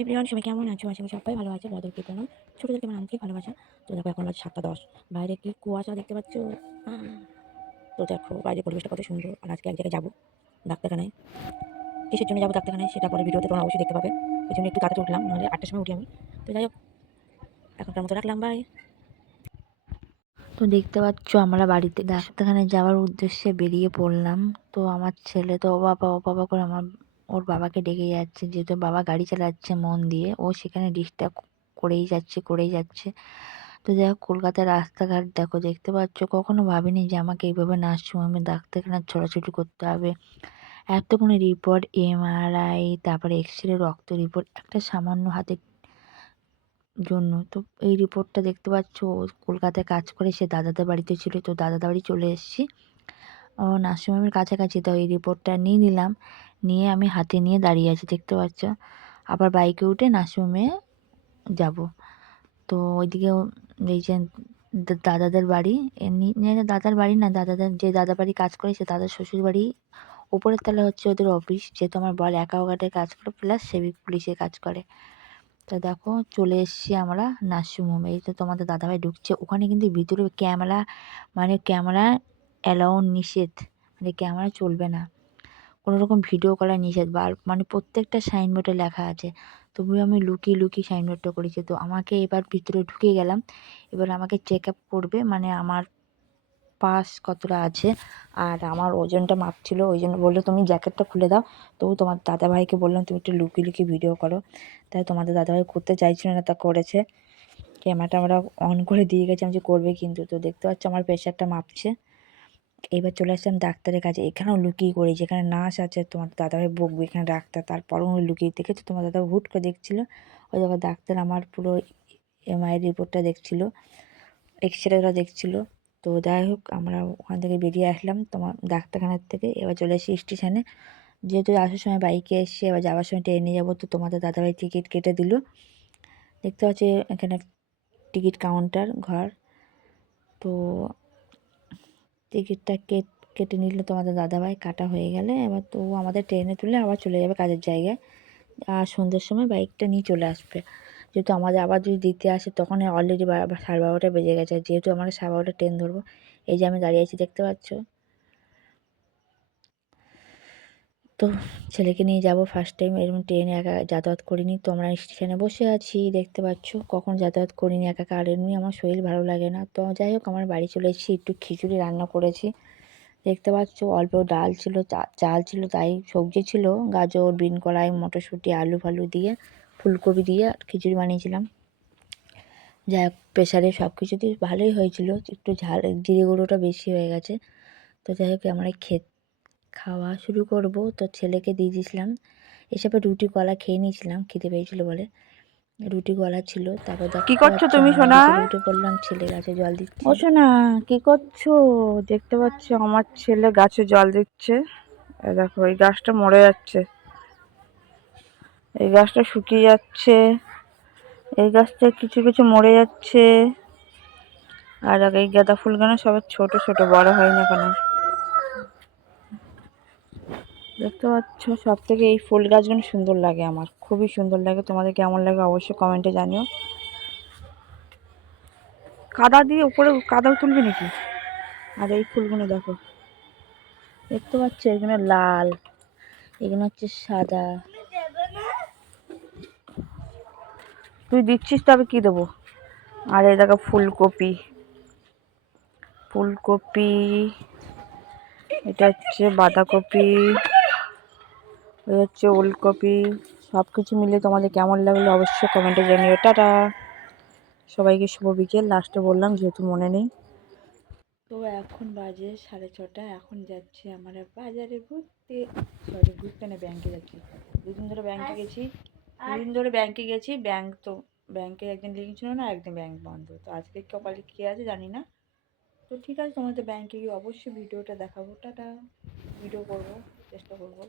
Everyone সবাই কেমন আছো? আশা করি সবাই ভালো আছে। বড়দেরকে প্রণাম, ছোটদেরকে আমার আন্তরিক ভালোবাসা। তো দেখো এখন বাজে ৭টা ১০, বাইরে কি কুয়াশা দেখতে পাচ্ছ? আ তো দেখো বাইরের পরিবেশটা কত সুন্দর। আর আজকে এক জায়গায় যাবো ডাক্তারখানায়। কিসের জন্য যাবো ডাক্তারখানায় সেটা পরে ভিডিওতে তোমরা অবশ্যই দেখতে পাবে। এজন্য একটু তাড়াতাড়ি উঠলাম, নাহলে ৮টার সময় উঠি আমি। তো যাই হোক, এখনকার মতো রাখলাম, বাই। তো দেখতে পাচ্ছ আমরা বাড়িতে ডাক্তারখানায় যাওয়ার উদ্দেশ্যে বেরিয়ে পড়লাম। তো আমার ছেলে তো ও বাবা করে ওর বাবাকে ডেকে যাচ্ছে, যেহেতু বাবা গাড়ি চালাচ্ছে মন দিয়ে, ও সেখানে ডিস্টার্ব করেই যাচ্ছে। তো যাই হোক, কলকাতার রাস্তাঘাট দেখো, দেখতে পাচ্ছ, কখনো ভাবিনি যে আমাকে এইভাবে নার্সিংহোমে ডাক্তারখানায় ছোটাছুটি করতে হবে। এতগুলো রিপোর্ট, এমআরআই, তারপরে এক্সরে, রক্ত রিপোর্ট, একটা সামান্য হাতের জন্য। তো এই রিপোর্টটা দেখতে পাচ্ছ, ও কলকাতায় কাজ করে, সে দাদাদের বাড়িতে ছিল, তো দাদাদের বাড়ি চলে এসেছি। ও নার্সিংহোমের কাছাকাছি, তো এই রিপোর্টটা নিয়ে নিলাম, নিয়ে আমি হাতে নিয়ে দাঁড়িয়ে আছি, দেখতে পাচ্ছ। আবার বাইকে উঠে নার্সিংহোমে যাব। তো ওইদিকে এই যে দাদাদের বাড়ি, দাদার বাড়ি না, যে দাদা বাড়ি কাজ করে, সে দাদার শ্বশুর বাড়ি উপরের তলা হচ্ছে ওদের অফিস, যেহেতু আমার বর অ্যাকোয়াগার্ডে কাজ করে প্লাস সিভিক পুলিশে কাজ করে। তো দেখো চলে এসেছি আমরা নার্সিংহোমে। এই তো তোমাদের দাদাভাই ঢুকছে। ওখানে কিন্তু ভিতরে ক্যামেরা অ্যালাউ নিষেধ, মানে ক্যামেরা চলবে না, কোনো রকম ভিডিও করা নিষেধ, বা মানে প্রত্যেকটা সাইনবোর্ডে লেখা আছে। তবুও আমি লুকিয়ে লুকিয়ে সাইনবোর্ডটা করেছি। তো আমাকে এবার ভিতরে ঢুকে গেলাম। এবার আমাকে চেক আপ করবে, মানে আমার পাস কতটা আছে আর আমার ওজনটা মাপছিল। ওই জন্য বললো তুমি জ্যাকেটটা খুলে দাও। তবু তোমার দাদাভাইকে বললাম তুমি একটু লুকিয়ে লুকিয়ে ভিডিও করো। তাই তোমাদের দাদাভাই করতে চাইছিল না, তা করেছে। ক্যামেরাটা আমরা অন করে দিয়ে গেছি, আমি যে করবে কিন্তু। তো দেখতে পাচ্ছ আমার প্রেশারটা মাপছে। এবার চলে আসলাম ডাক্তারের কাছে। এখানেও লুকিয়ে করি, যেখানে নার্স আছে তোমার দাদাভাই বকবে, এখানে ডাক্তার, তারপরেও লুকিয়ে দেখেছো। তোমার দাদা হুট করে দেখছিল। ওই যখন ডাক্তার আমার পুরো এমআই রিপোর্টটা দেখছিল, এক্সরেটা দেখছিল। তো যাই হোক, আমরা ওখান থেকে বেরিয়ে আসলাম তোমার ডাক্তারখানার থেকে। এবার চলে এসেছি স্টেশনে। যেহেতু আসার সময় বাইকে এসে, এবার যাওয়ার সময় ট্রেনে যাবো। তো তোমাদের দাদাভাই টিকিট কেটে দিল। দেখতে পাচ্ছি এখানে টিকিট কাউন্টার ঘর। তো টিকিটটা কেটে নিল তোমাদের দাদাভাই, কাটা হয়ে গেলে এবার তো আমাদের ট্রেনে তুলে আবার চলে যাবে কাজের জায়গায়। আর সন্ধ্যের সময় বাইকটা নিয়ে চলে আসবে। যেহেতু আমাদের আবার যদি দিতে আসে, তখন অলরেডি 12:30 বেজে গেছে। যেহেতু আমরা 12:30 ট্রেন ধরবো। এই যে আমি দাঁড়িয়ে আছি, দেখতে পাচ্ছ। তো ছেলেকে নিয়ে যাব ফার্স্ট টাইম, এরকম ট্রেনে একা যাতায়াত করিনি। তো আমরা স্টেশনে বসে আছি, দেখতে পাচ্ছ, কখন যাতায়াত করিনি একা একা। আর এমনি আমার শরীর ভালো লাগে না। তো যাই হোক, আমার বাড়ি চলে এসেছি। একটু খিচুড়ি রান্না করেছি, দেখতে পাচ্ছ। অল্প ডাল ছিল, চাল ছিল, তাই সবজি ছিল গাজর, বিন কড়াই, মটরশুঁটি, আলু ফালু দিয়ে, ফুলকপি দিয়ে খিচুড়ি বানিয়েছিলাম। যাই হোক, প্রেশারে সব কিছু দিয়ে ভালোই হয়েছিল। একটু ঝাল, জিরে গুঁড়োটা বেশি হয়ে গেছে। তো যাই হোক, আমরা খাওয়া শুরু করব। তো ছেলেকে দিয়ে দিয়েছিলাম। এসবে রুটি কলা খেয়ে নিয়েছিলাম, খেতে পেয়েছিল বলে। রুটি কলা ছিল। তারপর কি দেখতে করছো পাচ্ছ তুমি আমরা সোনা? বিকেলে উঠে পড়লাম, ছেলে গাছে জল দিচ্ছি। ও সোনা, কি করছো? দেখতে পাচ্ছ আমার ছেলে গাছে জল দিচ্ছে। দেখো এই গাছটা মরে যাচ্ছে, এই গাছটা শুকিয়ে যাচ্ছে, এই গাছটা কিছু কিছু মরে যাচ্ছে। আর এই গাঁদা ফুলগুলো সব ছোট ছোট, বড় হয়নি এখনো। দেখতে পাচ্ছ, সব থেকে এই ফুল গাছগুলো সুন্দর লাগে, আমার খুবই সুন্দর লাগে। তোমাদের কেমন লাগে অবশ্যই কমেন্টে জানিও। কাদা দিয়ে উপরে কাদাও তুলবি নাকি? আর এই ফুলগুলো দেখো, দেখতে পাচ্ছ, এগুলো লাল, এগুলো হচ্ছে সাদা। তুই দিচ্ছিস তবে কি দেবো? আর এই দেখো ফুলকপি, ফুলকপি, এটা হচ্ছে বাঁধাকপি, এই হচ্ছে ওলকপি। সব কিছু মিলে তোমাদের কেমন লাগলো অবশ্যই কমেন্টে জানিও। টাটা, সবাইকে শুভ বিকেল। লাস্টে বললাম যেহেতু মনে নেই। তো এখন বাজে 6:30। এখন যাচ্ছি আমরা বাজারে ঘুরতে, সরি ঘুরতে না, ব্যাংকে যাচ্ছি। দুদিন ধরে ব্যাংকে গেছি। ব্যাংকে একদিন লিঙ্ক ছিল না, একদিন ব্যাংক বন্ধ। তো আজকে কপালে কী আছে জানি না। তো ঠিক আছে, তোমাদের ব্যাংকে গিয়ে অবশ্যই ভিডিওটা দেখাবো। টাটা, ভিডিও করবো, চেষ্টা করবো।